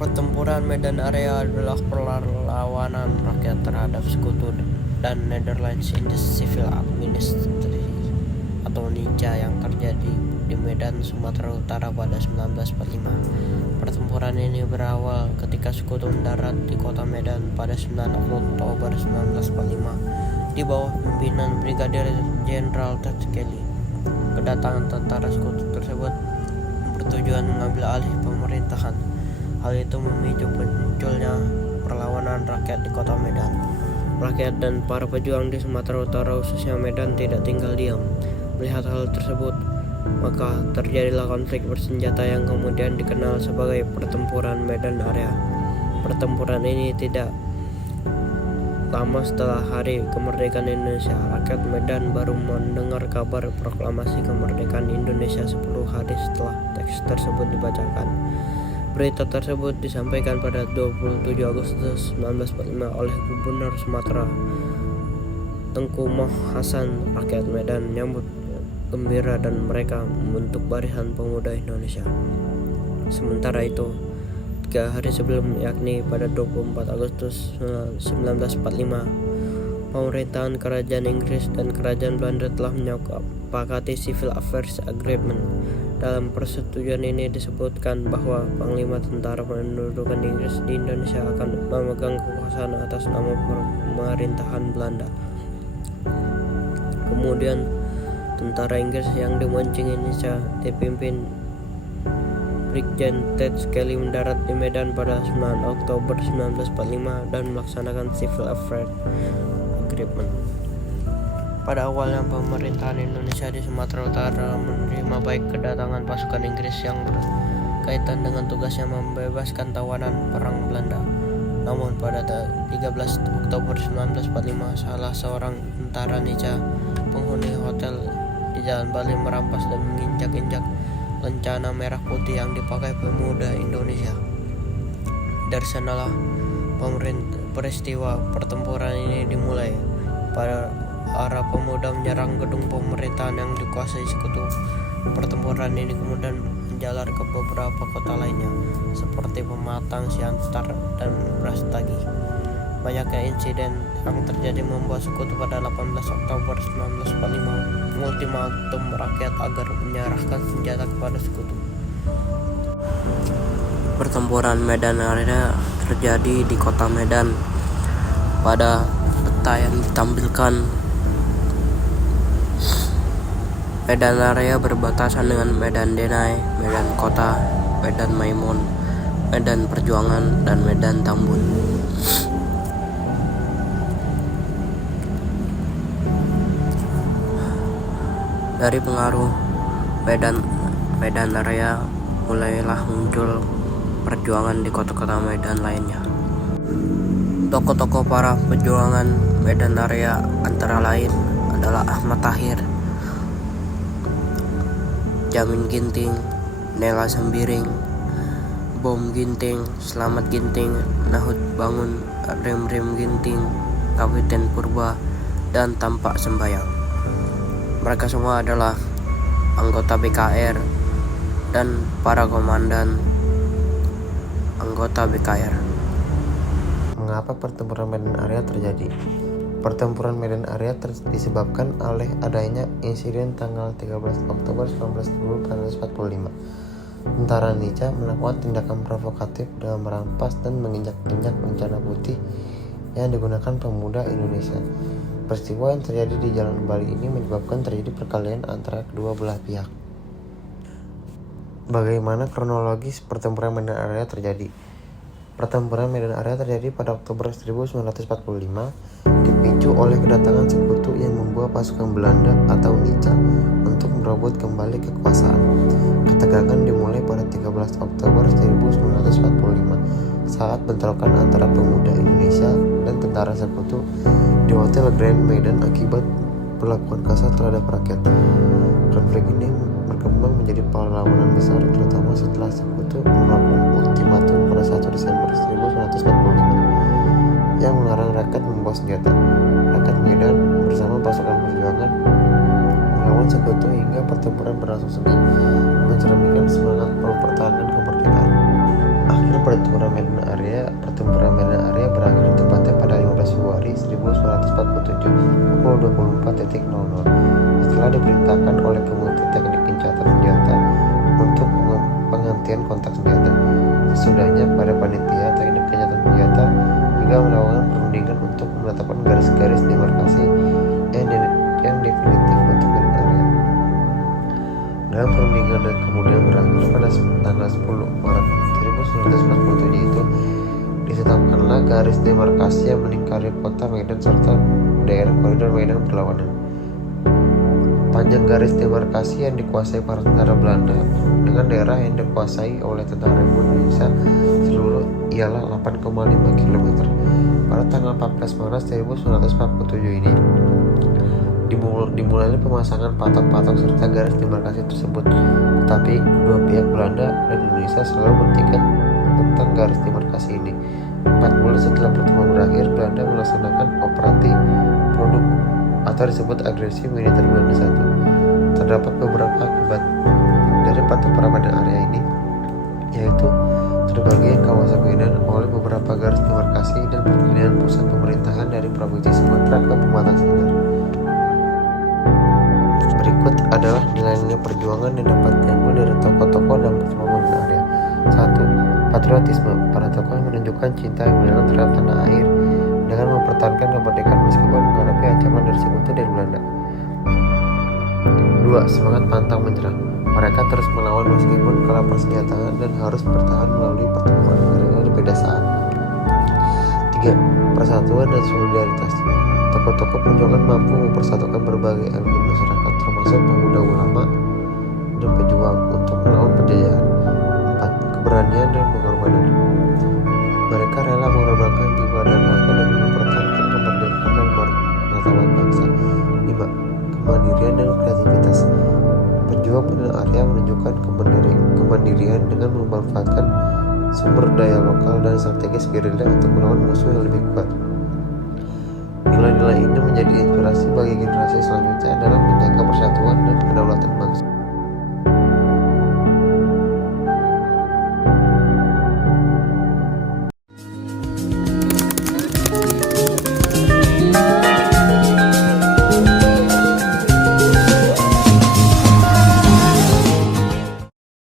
Pertempuran Medan Area adalah perlawanan rakyat terhadap Sekutu dan Netherlands in the Civil Administration atau NICA yang terjadi di Medan, Sumatera Utara pada 1945. Pertempuran ini berawal ketika Sekutu mendarat di kota Medan pada 9 Oktober 1945 di bawah pimpinan Brigadir Jenderal Ted Kelly. Kedatangan tentara Sekutu tersebut bertujuan mengambil alih pemerintahan. Hal itu memicu munculnya perlawanan rakyat di kota Medan. Rakyat dan para pejuang di Sumatera Utara, khususnya Medan, tidak tinggal diam. Melihat hal tersebut, maka terjadilah konflik bersenjata yang kemudian dikenal sebagai Pertempuran Medan Area. Pertempuran ini tidak lama setelah hari kemerdekaan Indonesia. Rakyat Medan baru mendengar kabar proklamasi kemerdekaan Indonesia 10 hari setelah teks tersebut dibacakan. Berita tersebut disampaikan pada 27 Agustus 1945 oleh Gubernur Sumatera Tengku Moh Hasan. Rakyat Medan menyambut gembira dan mereka membentuk Barisan Pemuda Indonesia. Sementara itu, 3 hari sebelum, yakni pada 24 Agustus 1945, pemerintahan Kerajaan Inggris dan Kerajaan Belanda telah menyepakati Civil Affairs Agreement. Dalam persetujuan ini disebutkan bahwa Panglima Tentara Pendudukan Inggris di Indonesia akan memegang kekuasaan atas nama pemerintahan Belanda. Kemudian tentara Inggris yang dimancing Indonesia dipimpin Brigjen Ted Kelly mendarat di Medan pada 9 Oktober 1945 dan melaksanakan Civil Affairs Agreement. Pada awalnya pemerintahan Indonesia di Sumatera Utara menerima baik kedatangan pasukan Inggris yang berkaitan dengan tugasnya membebaskan tawanan perang Belanda. Namun pada 13 Oktober 1945, salah seorang tentara NICA, penghuni hotel di Jalan Bali, merampas dan menginjak-injak lencana merah putih yang dipakai pemuda Indonesia. Dari sanalah peristiwa pertempuran ini dimulai. Para pemuda menyerang gedung pemerintahan yang dikuasai Sekutu. Pertempuran ini kemudian menjalar ke beberapa kota lainnya seperti Pematang, Siantar, dan Brastagi. Banyaknya insiden yang terjadi membuat Sekutu pada 18 Oktober 1945 mengultimatum rakyat agar menyerahkan senjata kepada Sekutu. Pertempuran Medan Area terjadi di kota Medan. Pada peta yang ditampilkan, Medan Area berbatasan dengan Medan Denai, Medan Kota, Medan Maimun, Medan Perjuangan, dan Medan Tambun. Dari pengaruh Medan Area mulailah muncul perjuangan di kota-kota Medan lainnya. Tokoh-tokoh para perjuangan Medan Area antara lain adalah Ahmad Tahir, Jamin Ginting, Nela Sembiring, Bom Ginting, Slamet Ginting, Nahut Bangun, Rim Ginting, Kapiten Purba, dan Tampak Sembayang. Mereka semua adalah anggota BKR dan para komandan anggota BKR. Mengapa pertempuran Medan Area terjadi? Pertempuran Medan Area disebabkan oleh adanya insiden tanggal 13 Oktober 1945. Tentara NICA melakukan tindakan provokatif dengan merampas dan menginjak-injak lencana putih yang digunakan pemuda Indonesia. Peristiwa yang terjadi di Jalan Bali ini menyebabkan terjadi perkelahian antara kedua belah pihak. Bagaimana kronologis pertempuran Medan Area terjadi? Pertempuran Medan Area terjadi pada Oktober 1945 dipicu oleh kedatangan Sekutu yang membawa pasukan Belanda atau NICA untuk merebut kembali kekuasaan. Ketegangan dimulai pada 13 Oktober 1945 saat bentrokan antara pemuda Indonesia dan tentara Sekutu di Hotel Grand Medan akibat perlakuan kasar terhadap rakyat. Konflik ini berkembang menjadi perlawanan besar, terutama setelah Sekutu melakukan ultimatum pada 1 Desember 1945 yang melarang rakyat membawa senjata. Rakyat Medan bersama pasukan perjuangan melawan Sekutu hingga pertempuran berlangsung sengit, mencerminkan semangat mempertahankan kemerdekaan kemerdekaan. Akhir pertempuran Medan Area berakhir tepatnya pada 15 Februari 1947 pukul 24.00 setelah diperintahkan oleh Komite Teknik Gencatan Senjata untuk penghentian kontak senjata. Sesudahnya, pada panitia teknik gencatan senjata juga melakukan perundingan untuk menetapkan garis-garis demarkasi yang definitif untuk Medan Area. Dalam perundingan dan kemudian berakhir pada tanggal 10 Maret 1947 itu ditetapkanlah garis demarkasi yang melingkari kota Medan serta daerah koridor Medan berlawanan. Panjang garis demarkasi yang dikuasai para tentara Belanda dengan daerah yang dikuasai oleh tentara Republik Indonesia seluruh ialah 8,5 km. Pada tanggal 14 Maret 1947 ini dimulai pemasangan patok-patok serta garis demarkasi tersebut. Tetapi kedua pihak Belanda dan Indonesia selalu bertikai tentang garis demarkasi ini. 4 bulan setelah pertemuan berakhir, Belanda melaksanakan operasi produk atau disebut agresi militer Belanda 1. Terdapat beberapa akibat dari pertempuran Medan Area ini, yaitu terbagi kawasan Medan oleh beberapa garis demarkasi dan perpindahan pusat pemerintahan dari provinsi Sumatera ke Pematang Siantar. Berikut adalah nilai-nilai perjuangan yang dapat diambil dari tokoh-tokoh dalam pertempuran Medan Area. 1. Patriotisme. Para tokoh menunjukkan cinta yang mendalam terhadap tanah air dengan mempertahankan kemerdekaan meskipun menghadapi ancaman dari sekutu dari Belanda. 2. Semangat pantang menyerah. Mereka terus melawan meskipun kalah persenjataan dan harus bertahan melalui pertempuran karena berbeda saat. 3. Persatuan dan solidaritas. Tokoh-tokoh perjuangan mampu mempersatukan berbagai elemen masyarakat termasuk pemuda, ulama, dan pejuang untuk melawan penjajahan. 4. Keberanian dan pengorbanan. Mereka rela mengorbankan jiwa dan raga demi mempertahankan kemerdekaan dan martabat bangsa. 5. Kemandirian dan kreativitas. Pejuang Medan Area menunjukkan kemandirian dengan memanfaatkan sumber daya lokal dan strategis gerilya untuk melawan musuh yang lebih kuat. Nilai-nilai ini menjadi inspirasi bagi generasi selanjutnya dalam menjaga